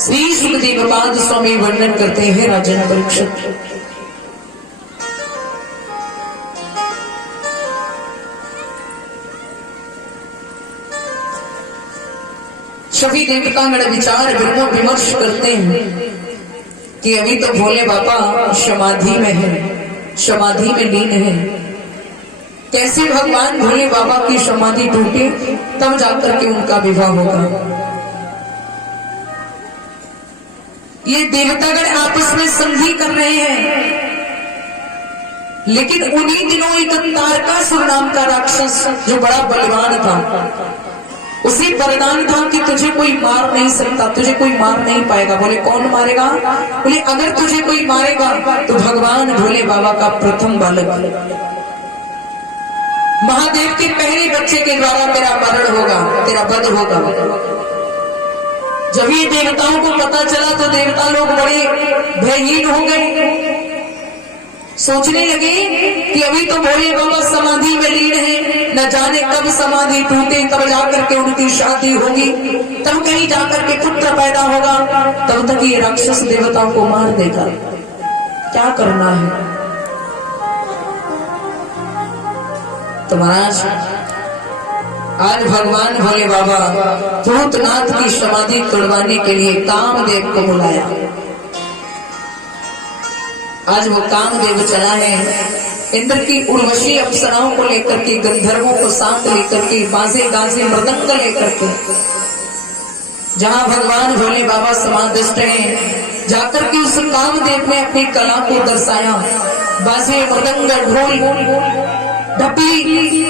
श्री सुखदेव पाद स्वामी वर्णन करते हैं राजन परीक्षित। सभी देवतागण विचार विमर्श करते हैं कि अभी तो भोले बाबा समाधि में है, समाधि में लीन है। कैसे भगवान भोले बाबा की समाधि टूटे तब जाकर के उनका विवाह होगा। ये देवतागण आपस में संधि कर रहे हैं, लेकिन उन्हीं दिनों एक तारकासुर नाम का राक्षस जो बड़ा बलवान था, उसी वरदान था कि तुझे कोई मार नहीं सकता, तुझे कोई मार नहीं पाएगा। बोले कौन मारेगा? बोले अगर तुझे कोई मारेगा तो भगवान भोले बाबा का प्रथम बालक महादेव के पहले बच्चे के द्वारा तेरा मरण होगा, तेरा वध होगा। जब ये देवताओं को पता चला तो देवता लोग बड़े भयहीन हो गए, सोचने लगे कि अभी तो भोले बाबा समाधि में लीन है, न जाने कब समाधि टूटे तब जाकर के उनकी शादी होगी, तब कहीं जाकर के पुत्र पैदा होगा, तब तक ये राक्षस देवताओं को मार देगा। क्या करना है? तो महाराज आज भगवान भोले बाबा भूतनाथ की समाधि तोड़वाने के लिए कामदेव को बुलाया। आज वो कामदेव चला है इंद्र की उर्वशी अप्सराओं को लेकर के, गंधर्वों को साथ लेकर के, बाजे गाजे मृदंग लेकर के, जहां भगवान भोले बाबा समाधिष्ट हैं, जाकर के उस कामदेव ने अपनी कला को दर्शाया। बाजे मृदंग ढोल ढपली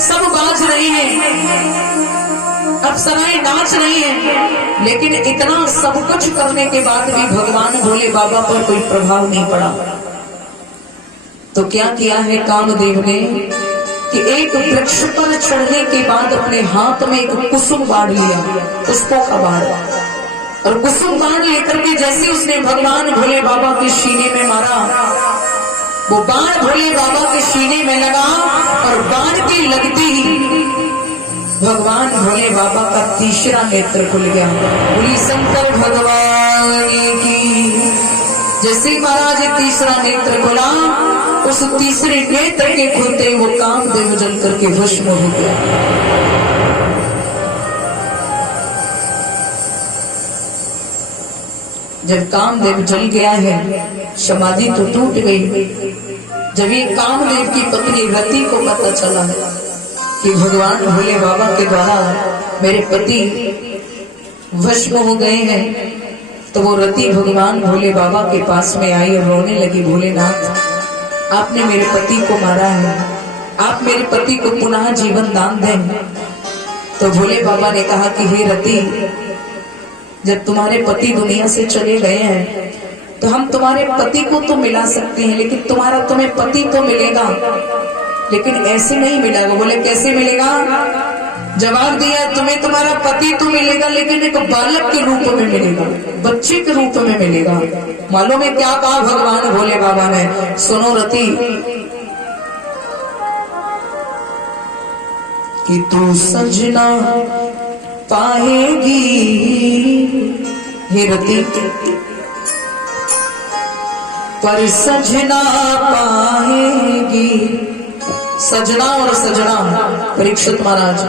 सब बाज रहे हैं, अप्सराएं नाच रही हैं, लेकिन इतना सब कुछ करने के बाद भी भगवान भोले बाबा पर कोई प्रभाव नहीं पड़ा। तो क्या किया है कामदेव ने कि एक वृक्ष पर चढ़ने के बाद अपने हाथ में एक कुसुम बाढ़ लिया, पुष्पों का बाढ़, और कुसुम बाढ़ लेकर के जैसे उसने भगवान भोले बाबा के सीने में मारा, वो बाण भोले बाबा के सीने में लगा और बाण की लगते ही भगवान भोले बाबा का तीसरा नेत्र खुल गया। बोली शंकर भगवान की। जैसे महाराज तीसरा नेत्र खुला, उस तीसरे नेत्र के खुलते वो कामदेव जल करके भस्म हो गया। जब कामदेव जल गया है, समाधि तो टूट गई। जब ये कामदेव की पत्नी रति को पता चला कि भगवान भोले बाबा के द्वारा मेरे पति भस्म हो गए हैं, तो वो रति भगवान भोले बाबा के पास में आई और रोने लगी। भोलेनाथ, आपने मेरे पति को मारा है, आप मेरे पति को पुनः जीवन दान दें। तो भोले बाबा ने कहा कि हे रति, जब तुम्हारे पति दुनिया से चले गए हैं तो हम तुम्हारे पति को तो मिला सकते हैं, लेकिन तुम्हें पति तो मिलेगा, लेकिन ऐसे नहीं मिलेगा। बोले कैसे मिलेगा? जवाब दिया, तुम्हें तुम्हारा पति तो मिलेगा, लेकिन एक बालक के रूप में मिलेगा, बच्चे के रूप में मिलेगा। मालूम है क्या कहा भगवान भोले बाबा ने? सुनो रति, कि तू सजना पाएगी। हे रति, पर सजना पाएगी। सजना और सजना, परीक्षित महाराज,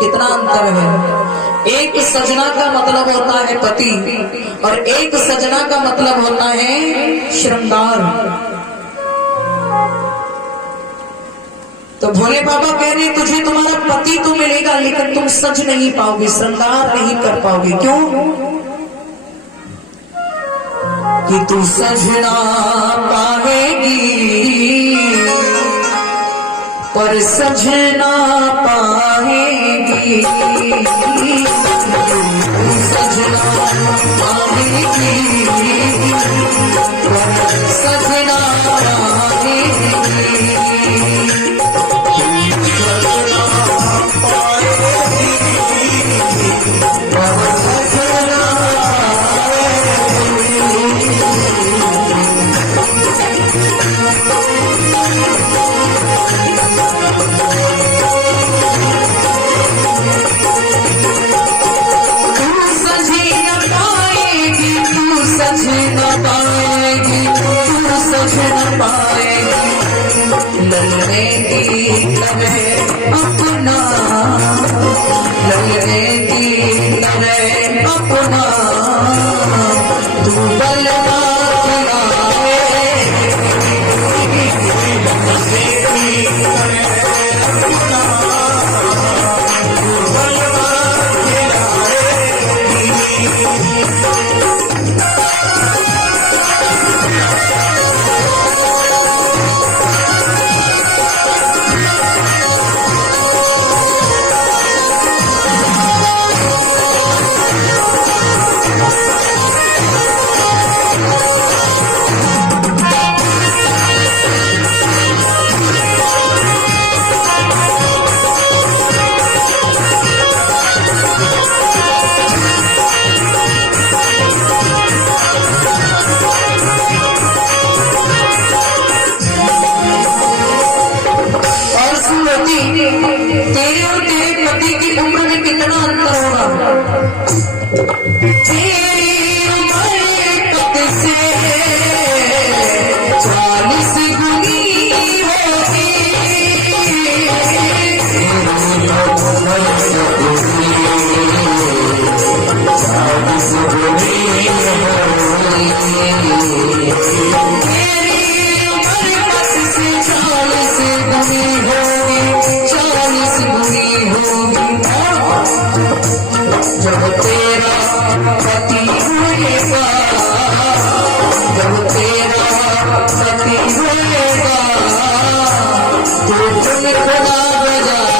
कितना अंतर है। एक सजना का मतलब होता है पति और एक सजना का मतलब होता है श्रृंगार। तो भोले बाबा कह रहे तुझे तुम्हारा पति तो मिलेगा, लेकिन तुम सज नहीं पाओगे, श्रृंगार नहीं कर पाओगे। क्यों? कि तू सजना पाएगी, पर सजना पाएगी। सजना पाएगी, पर सजना पाएगी। सजी न पाए न पाएगी, तू समझ न पाएगी। ललने की लगे अपना, ललने की लगे अपना, तू बलवा तेरे और तेरे पति की उम्र में कितना अंतर होगा। तेरी उम्र कब से 40 गुनी होगी, 40 गुनी होगी। तेरी उम्र कब से 40 गुनी होगी, 40 गुनी होगी। जब तेरा पति होएगा, जब तेरा पति होएगा, तो तुम खुदा बजाए।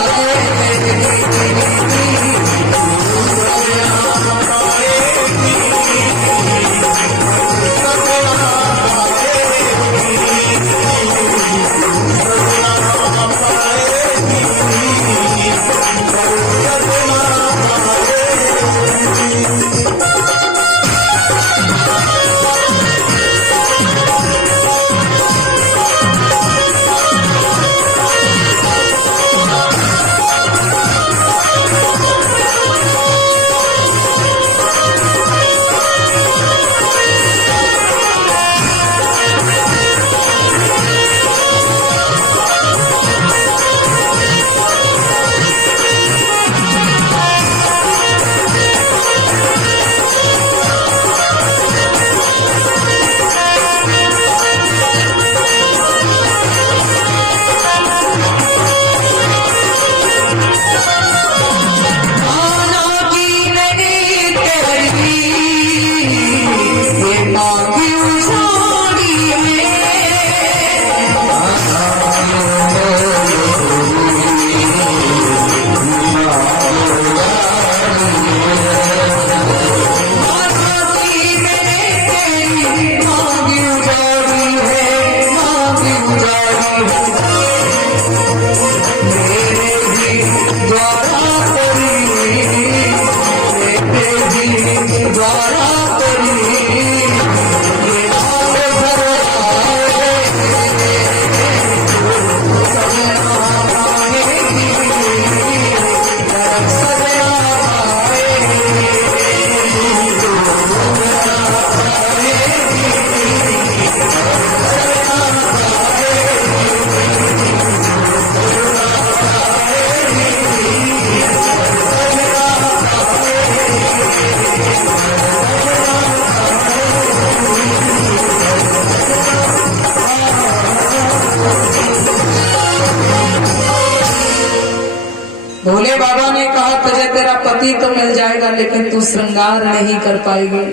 भोले बाबा ने कहा तुझे तेरा पति तो मिल जाएगा लेकिन तू श्रृंगार नहीं कर पाएगी।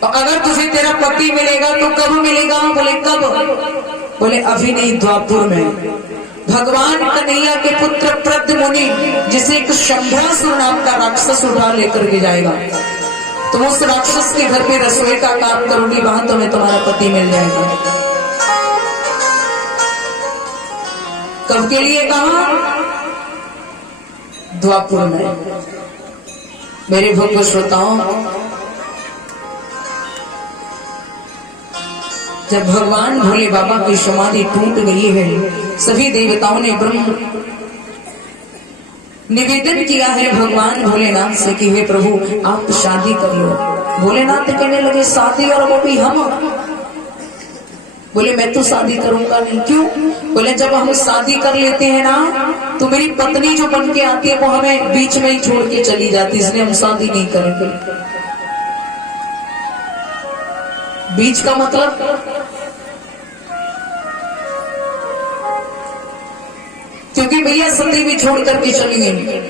तो अगर तुझे तेरा पति मिलेगा तो कब मिलेगा? बोले कब? बोले अभी नहीं, द्वापुर में। भगवान कन्हैया के पुत्र प्रद्युम्न जिसे एक शंभरासुर नाम का राक्षस उठा लेकर के जाएगा, तुम उस राक्षस के घर पे रसोई का काम करोगी, वहां तुम्हें तुम्हारा पति मिल जाएगा। कब के लिए कहा? द्वापुर में। मेरे भक्त श्रोताओं, जब भगवान भोले बाबा की समाधि टूट गई है, सभी देवताओं ने ब्रह्म निवेदन किया है भगवान भोलेनाथ से कि हे प्रभु आप शादी कर लो। भोलेनाथ कहने लगे शादी और वो भी हम। बोले मैं तो शादी करूंगा नहीं। क्यों? बोले जब हम शादी कर लेते हैं ना तो मेरी पत्नी जो बन के आती है वो हमें बीच में ही छोड़ के चली जाती, इसलिए हम शादी नहीं करेंगे। बीच का मतलब क्योंकि भैया सती भी छोड़ करके चली गई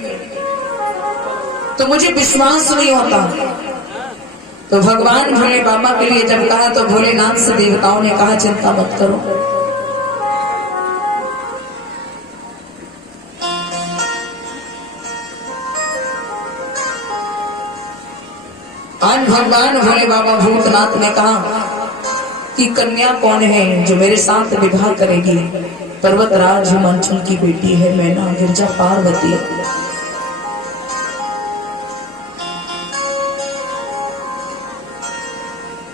तो मुझे विश्वास नहीं होता। तो भगवान भोले बाबा के लिए जब कहा तो भोलेनाथ से देवताओं ने कहा चिंता मत करो, आज भगवान भोले बाबा भूतनाथ ने कहा कि कन्या कौन है जो मेरे साथ विवाह करेगी? पर्वतराज हिमांचल की बेटी है मैना गिरजा पार्वती।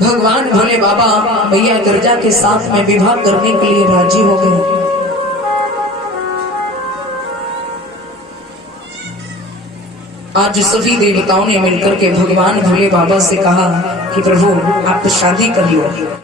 भगवान भोले बाबा मैया गिरजा के साथ में विवाह करने के लिए राजी हो गए। आज सभी देवताओं ने मिलकर के भगवान भोले बाबा से कहा कि प्रभु आप शादी कर लो।